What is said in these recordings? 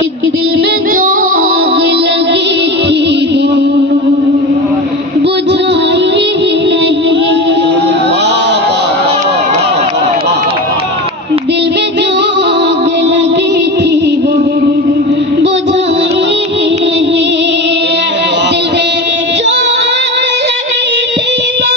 कि दिल में जो आग लगी थी वो बुझाई नहीं। दिल में जो आग लगी थी वो बुझाई नहीं। दिल में जो आग लगी थी वो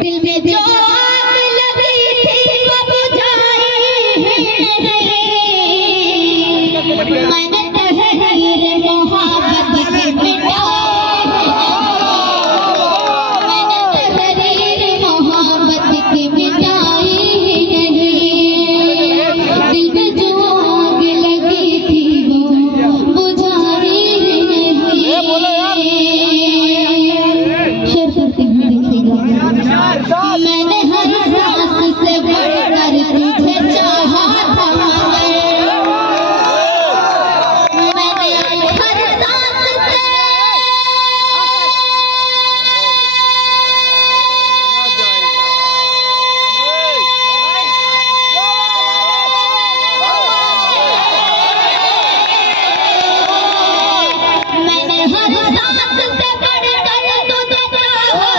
दिल में जो आग लगी थी वो बुझाई नहीं। मैंने तहरीर मोहब्बत की मिटाई। मैंने तहरीर मोहब्बत की मिटाई नहीं। दिल में जो आग लगी थी वो बुझाई नहीं। शेर करती हूँ देखिएगा। मैंने हर सांस से बढ़कर तुझे चाहा था मगर मैंने हर सांस से मैंने हर सांस से बढ़कर तुझे चाहा।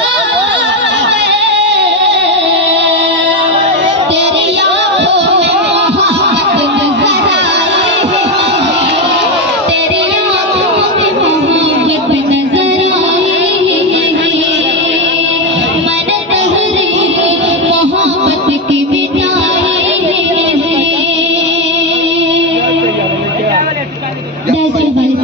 तेरी आँखों में मोहब्बत नजर आई। तेरी आँखों में मोहब्बत नजर आई। मैंने तहरीर मोहब्बत की मिटाई।